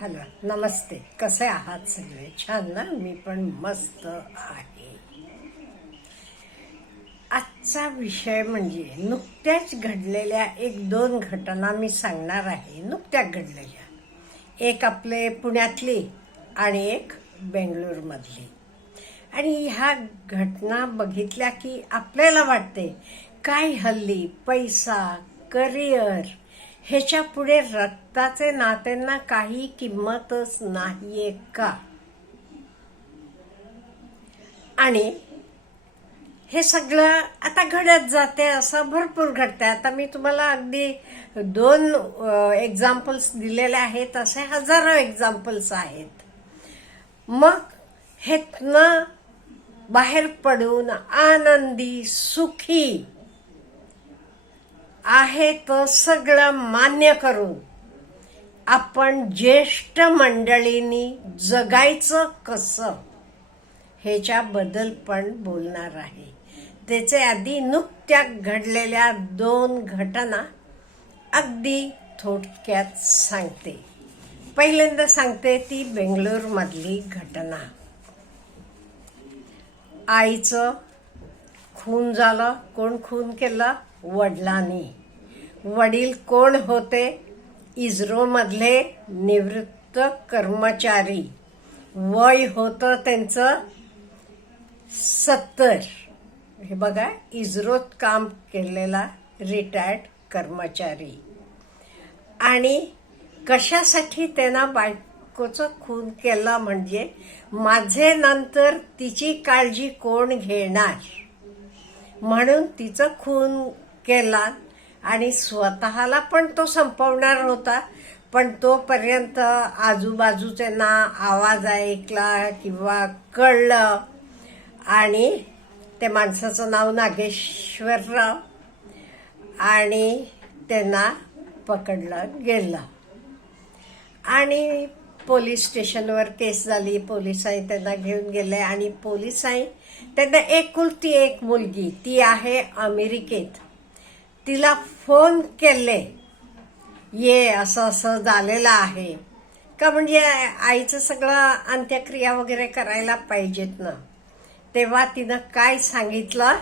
Hello, नमस्ते. कसे आहात सगळे? छान ना? मी पण मस्त आहे. आजचा विषय म्हणजे नुकत्याच घडलेल्या एक दोन घटना मी सांगणार आहे. नुकत्याच घडलेल्या, एक आपले पुण्यातली आणि एक बेंगळूरमधली. आणि ह्या घटना बघितल्या की आपल्याला वाटते काय हल्ली पैसा, करिअर ह्याच्या पुढे रक्ताचे नात्यांना काही किंमतच नाहीये का? आणि हे सगळं आता घडत जाते, असं भरपूर घडते. आता मी तुम्हाला अगदी दोन एक्झाम्पल्स दिलेले आहेत, असे हजारो एक्झाम्पल्स आहेत. मग हेतनं बाहेर पडून आनंदी सुखी आहे तर सगळं मान्य करून आपण ज्येष्ठ मंडळींनी जगायचं कसं ह्याच्याबद्दल पण बोलणार आहे. त्याचे आधी नुकत्या घडलेल्या दोन घटना अगदी थोडक्यात सांगते. पहिल्यांदा सांगते ती बेंगळूरमधली घटना. आईचं खून झालं. कोण खून केलं? वडिलांनी. वडील कोण होते? इस्रोमधले निवृत्त कर्मचारी. वय होतं त्यांचं 70. हे बघा, इस्रोत काम केलेला रिटायर्ड कर्मचारी. आणि कशासाठी त्यांना बायकोचं खून केला? म्हणजे माझे नंतर तिची काळजी कोण घेणार म्हणून तिचं खून केला. आणि स्वतःला पण तो संपवणार होता, पण तोपर्यंत आजूबाजूच्यांना आवाज ऐकला किंवा कळलं आणि त्या माणसाचं नाव नागेश्वरराव, आणि त्यांना पकडलं गेलं. आणि पोलीस स्टेशनवर केस झाली. पोलिसांनी त्यांना घेऊन गेले आणि पोलिसांनी त्यांना एकुलती एक मुलगी, ती आहे अमेरिकेत, तिला फोन केले, ये असं असं झालेलं आहे का, म्हणजे आईचं सगळं अंत्यक्रिया वगैरे करायला पाहिजेत ना. तेव्हा तिनं काय सांगितलं?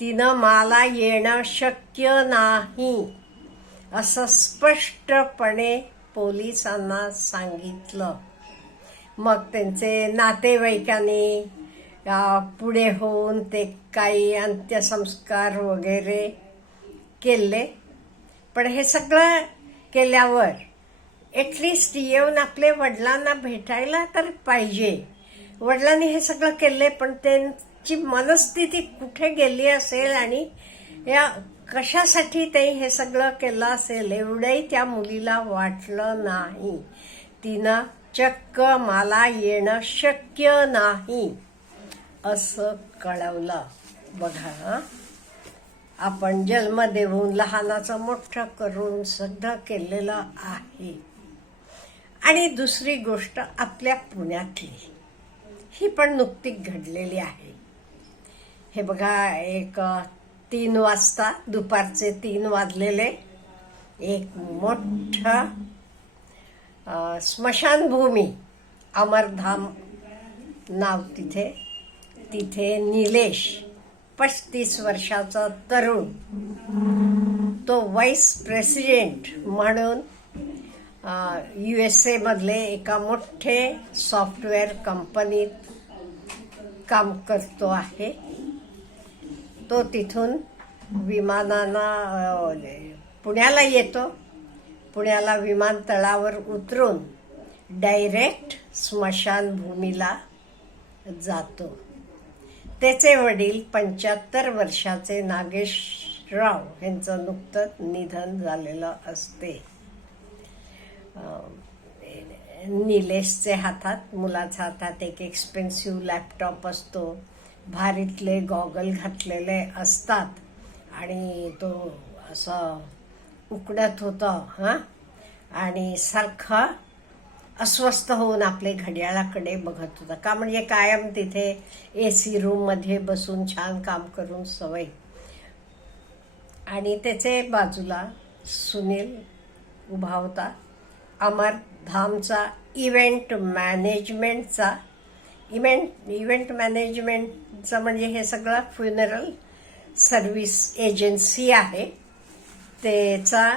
तिनं मला येणं शक्य नाही असं स्पष्टपणे पोलिसांना सांगितलं. मग त्यांचे नातेवाईकांनी पुढे होऊन ते काही अंत्यसंस्कार वगैरे केले. पण हे सगळं केल्यावर ॲटलिस्ट येऊन आपले वडिलांना भेटायला तर पाहिजे. वडिलांनी हे सगळं केले, पण त्यांची मनस्थिती कुठे गेली असेल आणि या कशासाठी ते हे सगळं केलं असेल एवढंही त्या मुलीला वाटलं नाही. तिनं चक्क मला येणं शक्य नाही असं कळवलं. बघा, आपण जन्म देऊन लहानाचं मोठं करून सगळं केलेलं आहे. आणि दुसरी गोष्ट आपल्या पुण्यातली, ही पण नुकतीच घडलेली आहे. हे बघा, एक 3 वाजता, दुपारचे 3 वाजलेले, एक मोठं स्मशानभूमी, अमरधाम नाव तिथे निलेश 35 वर्षाचा तरुण, तो व्हाईस प्रेसिडेंट म्हणून USA मधले एका मोठे सॉफ्टवेअर कंपनीत काम करतो आहे. तो तिथून विमानानं पुण्याला येतो. पुण्याला विमानतळावर उतरून डायरेक्ट स्मशानभूमीला जातो. त्याचे वडील 75 वर्षाचे नागेशराव यांचं नुकतंच निधन झालेलं असते. निलेशचे हातात, मुलाच्या हातात एक एक्सपेन्सिव्ह लॅपटॉप असतो. भारीतले गॉगल घातलेले असतात आणि तो असं उकडत होता आणि सारखा अस्वस्थ होऊन आपले घड्याळाकडे बघत होता. का म्हणजे कायम तिथे AC रूममध्ये बसून छान काम करून सवय. आणि त्याचे बाजूला सुनील उभा होता, अमरधामचा इव्हेंट मॅनेजमेंटचा म्हणजे हे सगळं फ्युनरल सर्व्हिस एजन्सी आहे, त्याचा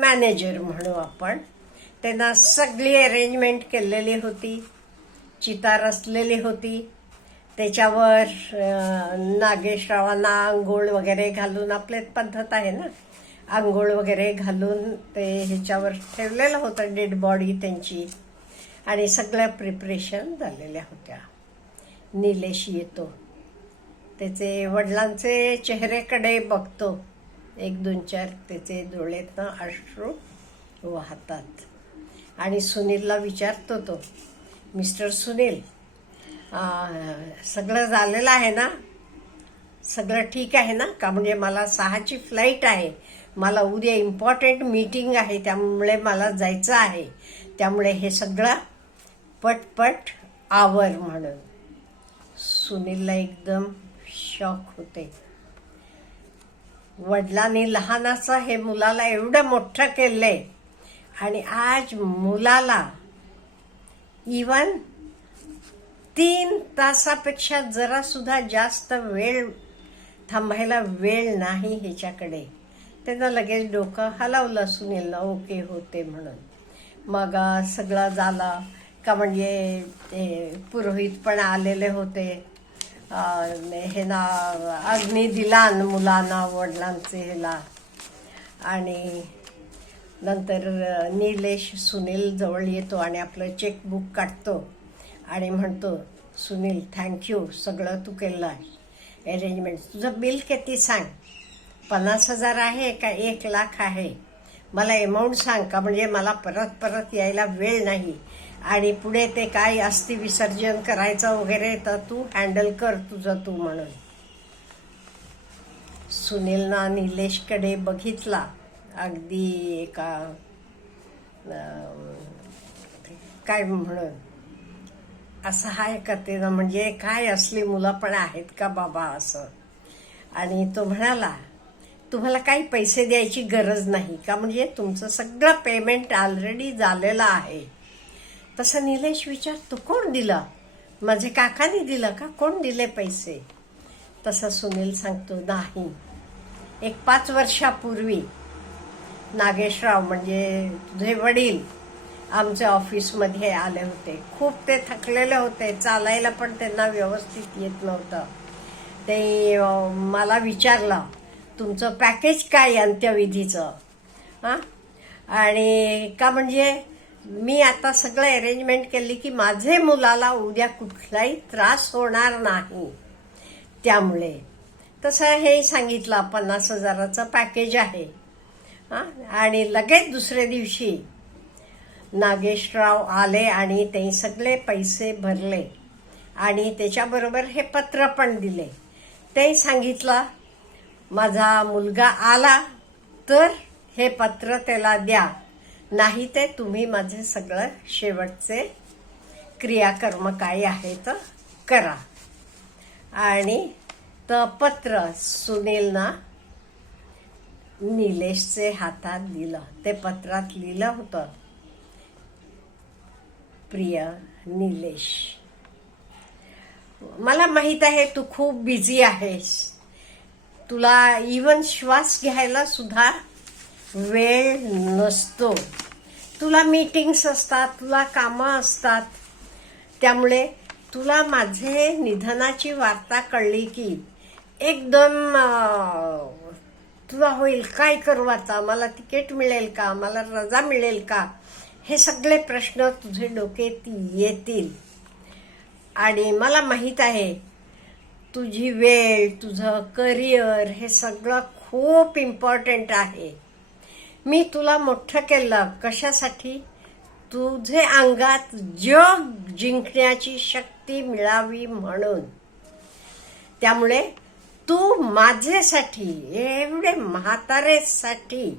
मॅनेजर म्हणू आपण. त्यांना सगळी अरेंजमेंट केलेली होती, चिता रचलेली होती. त्याच्यावर नागेशरावांना आंघोळ वगैरे घालून, आपले पद्धत आहे ना, आंघोळ वगैरे घालून ते ह्याच्यावर ठेवलेलं होतं डेड बॉडी त्यांची, आणि सगळ्या प्रिपरेशन झालेल्या होत्या. निलेश येतो, त्याचे वडिलांचे चेहऱ्याकडे बघतो, 1-2-4 त्याचे डोळ्यातनं अश्रू वाहतात, आणि सुनीलला विचारतो तो, मिस्टर सुनील, सगळं झालेलं आहे ना, सगळं ठीक आहे ना? का म्हणजे मला 6ची फ्लाईट आहे, मला उद्या इम्पॉर्टंट मीटिंग आहे, त्यामुळे मला जायचं आहे, त्यामुळे हे सगळं पटपट आवर म्हणून. सुनीलला एकदम शॉक होते. वडिलांनी लहानाचं हे मुलाला एवढं मोठं केलंय, आणि आज मुलाला इवन 3 तासापेक्षा जरा सुद्धा जास्त वेळ थांबायला वेळ नाही ह्याच्याकडे. त्यांना लगेच डोकं हलवलं सुनीलला, ओके होते म्हणून. मग सगळं झालं का म्हणजे ते पुरोहित पण आलेले होते, हे ना अग्नी दिला मुलांना वडिलांचे ह्याला. आणि नंतर निलेश सुनील जवळ येतो आणि आपलं चेकबुक काढतो आणि म्हणतो, सुनील थँक्यू, सगळं तू केलं आहे अरेंजमेंट. तुझं बिल किती सांग, 50,000 आहे का 1,00,000 आहे? मला अमाऊंट सांग, का म्हणजे मला परत यायला वेळ नाही, आणि पुढे ते काय अस्थि विसर्जन करायचं वगैरे तर तू हँडल कर तुझं तू म्हणून. सुनीलनं निलेशकडे बघितला, अगदी एका काय म्हणून असं आहे का ते ना, म्हणजे काय असली मुलं पण आहेत का बाबा असं. आणि तो म्हणाला, तुम्हाला काही पैसे द्यायची गरज नाही, का म्हणजे तुमचं सगळं पेमेंट ऑलरेडी झालेलं आहे. तसं निलेश विचारतो, कोण दिलं? माझे काकांनी दिलं का? कोण दिले पैसे? तसं सुनील सांगतो, नाही, एक 5 वर्षापूर्वी नागेशराव म्हणजे तुझे वडील आमच्या ऑफिसमध्ये आले होते. खूप ते थकलेले होते, चालायला पण त्यांना व्यवस्थित येत नव्हतं. ते मला विचारलं, तुमचं पॅकेज काय अंत्यविधीचं? आणि का म्हणजे मी आता सगळं अरेंजमेंट केली की माझे मुलाला उद्या कुठलाही त्रास होणार नाही, त्यामुळे तसं हे सांगितलं 50,000चं पॅकेज आहे. आणि लगेच दुसऱ्या दिवशी नागेशराव आले आणि ते सगळे पैसे भरले, आणि त्याच्याबरोबर हे पत्र पण दिले. ते सांगितलं, माझा मुलगा आला तर हे पत्र त्याला द्या, नाही ते तुम्ही माझे सगळं शेवटचे क्रियाकर्म काय आहे तर करा. आणि तर पत्र सुनीलनं निलेशचे हातात दिलं. ते पत्रात लिहिलं होतं, प्रिय निलेश, मला माहित आहे तू खूप बिझी आहेस, तुला इवन श्वास घ्यायला सुद्धा वेळ नसतो, तुला मीटिंग्स असतात, तुला कामं असतात, त्यामुळे तुला माझे निधनाची वार्ता कळली की एकदम तुला होईल, काय करू आता, मला तिकीट मिळेल का, मला रजा मिळेल का, हे सगळे प्रश्न तुझे डोक्यात येतील. आणि मला माहीत आहे तुझी वेळ, तुझं करिअर हे सगळं खूप इम्पॉर्टंट आहे. मी तुला मोठं केलं कशासाठी? तुझे अंगात जग जिंकण्याची शक्ती मिळावी म्हणून. त्यामुळे तू माझ्यासाठी, एवढे म्हातारेसाठी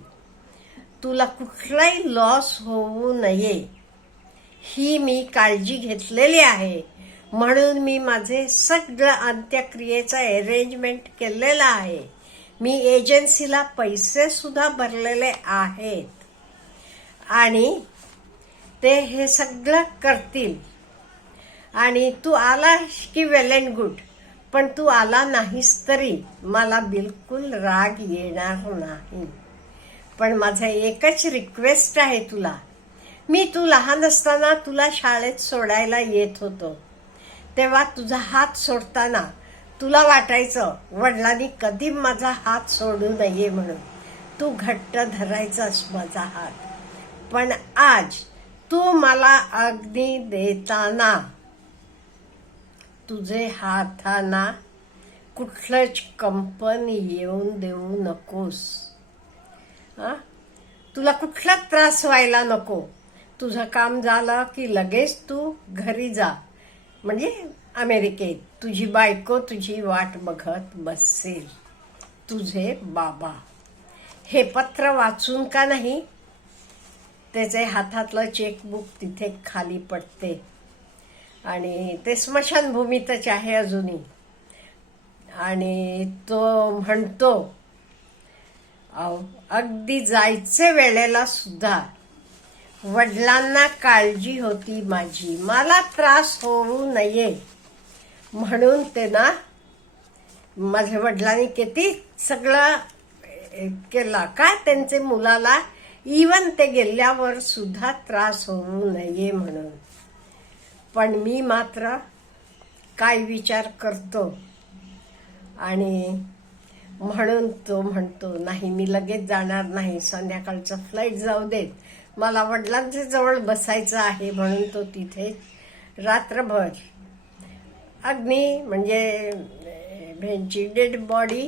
तुला कुठलाही लॉस होऊ नये ही मी काळजी घेतलेली आहे, म्हणून मी माझे सगळं अंत्यक्रियेचं अरेंजमेंट केलेलं आहे. मी एजन्सीला पैसे सुद्धा भरलेले आहेत, आणि ते हे सगळं करतील. आणि तू आलास की वेल अँड गुड, पण तू आला नाहीस तरी मला बिलकुल राग येणार नाही. पण माझा एकच रिक्वेस्ट आहे तुला. मी तू लहान असताना तुला शाळेत सोडायला येत होतो, तेव्हा तुझा हात सोडताना तुला वाटायचं वडिलांनी कधी माझा हात सोडू नये म्हणून. तू घट्ट धरायचास माझा हात. पण आज तू मला अग्नी देताना तुझे हाताना कुठलंच कंपन येऊन देऊ नकोस. तुला कुठला त्रास व्हायला नको. तुझं काम झालं की लगेच तू घरी जा, म्हणजे अमेरिकेत. तुझी बायको तुझी वाट बघत बसेल. तुझे बाबा. हे पत्र वाचून का नाही, त्याचे हातातलं चेकबुक तिथे खाली पडते आणि ते स्मशानभूमीतच आहे अजूनही. आणि तो म्हणतो, अगदी जायचे वेळेला सुद्धा वडिलांना काळजी होती माझी, मला त्रास होऊ नये म्हणून ते ना, माझ्या वडिलांनी किती सगळं केला काय त्यांचे मुलाला, इवन ते गेल्यावर सुद्धा त्रास होऊ नये म्हणून. पण मी मात्र काय विचार करतो आणि म्हणून तो म्हणतो, नाही मी लगेच जाणार नाही, संध्याकाळचं फ्लाईट जाऊ देत, मला वडिलांच्या जवळ बसायचं आहे. म्हणून तो तिथे रात्रभर अग्नी म्हणजे ह्यांची डेड बॉडी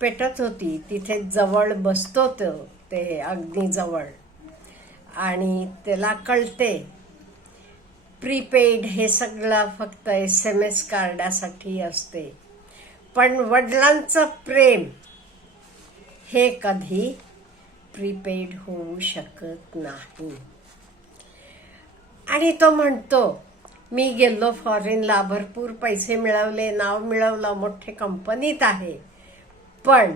पेटत होती तिथे जवळ बसतो तो, ते अग्नीजवळ. आणि त्याला कळते प्रीपेड हे सगळं फक्त SMS कार्डासाठी असते, पण वडिलांचं प्रेम हे कधी प्रीपेड होऊ शकत नाही. आणि तो म्हणतो, मी गेलो फॉरेनला, भरपूर पैसे मिळवले, नाव मिळवलं, मोठे कंपनीत आहे, पण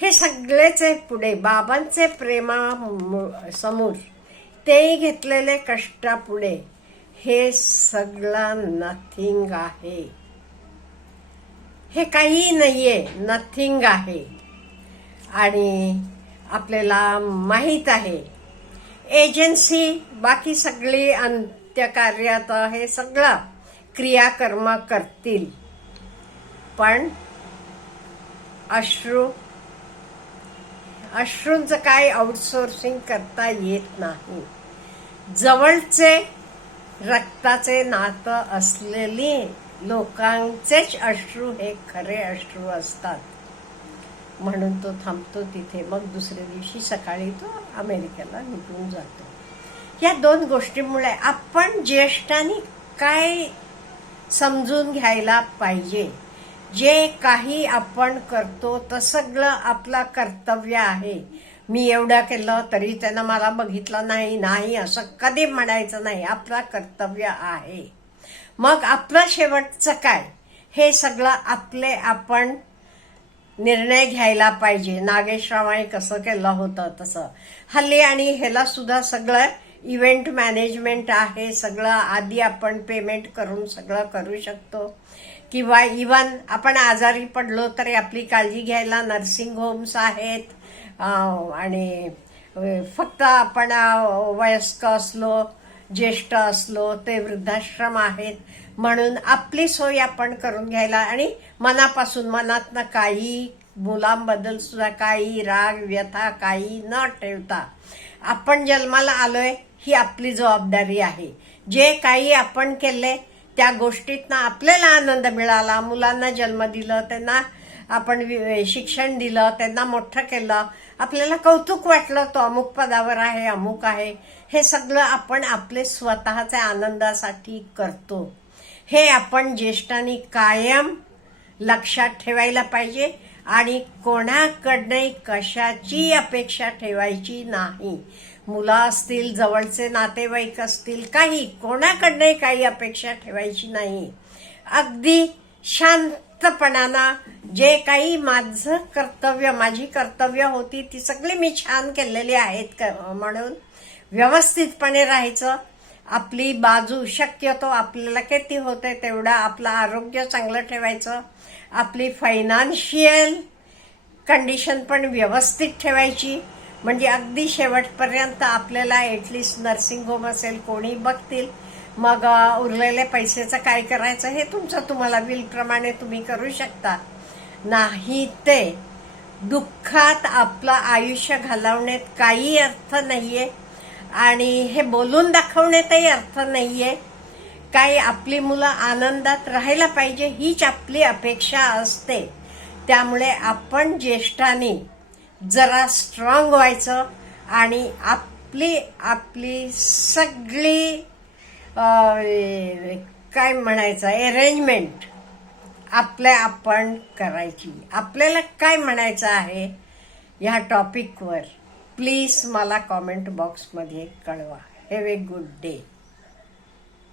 हे सगळेचे पुढे बाबांचे प्रेमा समोर ते घेतलेले कष्टापुढे हे सगळं नथिंग आहे. हे काही नाहीये, नथिंग आहे. आणि आपल्याला माहीत आहे एजन्सी बाकी सगळी अंत्यकार्यात हे सगळं क्रियाकर्म करतील, पण अश्रूंचं काय आउटसोर्सिंग करता येत नाही. जवळचे रक्ताचे नातं असलेली लोकांचेच अश्रू हे खरे अश्रू असतात. म्हणून तो थांबतो तिथे. मग दुसऱ्या दिवशी सकाळी तो अमेरिकेला निघून जातो. या दोन गोष्टींमुळे आपण ज्येष्ठांनी काय समजून घ्यायला पाहिजे, जे काही आपण करतो तर सगळं आपलं कर्तव्य आहे. मी एवढं केलं तरी त्यानं मला बघितलं नाही असं कधी म्हणायचं नाही. आपलं कर्तव्य आहे. मग आपलं शेवटचं काय हे सगळं आपले आपण निर्णय घ्यायला पाहिजे. नागेशरावांनी कसं केलं होतं तसं हल्ली. आणि ह्याला सुद्धा सगळं इव्हेंट मॅनेजमेंट आहे. सगळं आधी आपण पेमेंट करून सगळं करू शकतो. किंवा इवन आपण आजारी पडलो तरी आपली काळजी घ्यायला नर्सिंग होम्स आहेत. आणि फक्त आपण वयस्क असलो, ज्येष्ठ असलो ते वृद्धाश्रम आहेत. म्हणून आपली सोय आपण करून घ्यायला आणि मनापासून, मनातनं काही मुलांबद्दल सुद्धा काही राग व्यथा काही न ठेवता आपण जन्माला आलोय ही आपली जबाबदारी आहे. जे काही आपण केले त्या गोष्टीतनं आपल्याला आनंद मिळाला, मुलांना जन्म दिलं, त्यांना आपण शिक्षण दिलं, त्यांना मोठं केलं, आपल्याला कौतुक वाटलं, तो अमुक पदावर आहे, अमुक आहे, हे सगळं आपण आपले स्वतःच्या आनंदासाठी करतो. हे आपण ज्येष्ठांनी कायम लक्षात ठेवायला पाहिजे. आणि कोणाकडे कशाची अपेक्षा ठेवायची नाही. मुलं असतील, जवळचे नातेवाईक असतील, काही कोणाकडे काही अपेक्षा ठेवायची नाही. अगदी शांतपणानं जे काही माझं कर्तव्य, माझी कर्तव्य होती ती सगळी मी छान केलेली आहेत म्हणून व्यवस्थितपणे राहायचं. आपली बाजू शक्यतो आपल्याला किती होते तेवढं आपलं आरोग्य चांगलं ठेवायचं. आपली फायनान्शियल कंडिशन पण व्यवस्थित ठेवायची. म्हणजे अगदी शेवटपर्यंत आपल्याला ॲटलिस्ट नर्सिंग होम असेल कोणी बघतील. मग उरलेले पैशाचं काय करायचं हे तुम्हाला विलप्रमाणे तुम्ही करू शकता. नाही ते दुःखात आपलं आयुष्य घालवण्यात काही अर्थ नाहीये आणि हे बोलून दाखवण्यातही अर्थ नाहीये. काही आपली मुलं आनंदात राहायला पाहिजे हीच आपली अपेक्षा असते. त्यामुळे आपण ज्येष्ठांनी जरा स्ट्रॉंग व्हायचं आणि आपली सगळी काय म्हणायचं अरेंजमेंट आपण करायची. आपल्याला काय म्हणायचं आहे ह्या टॉपिकवर प्लीज मला कॉमेंट बॉक्समध्ये कळवा. Have a good day.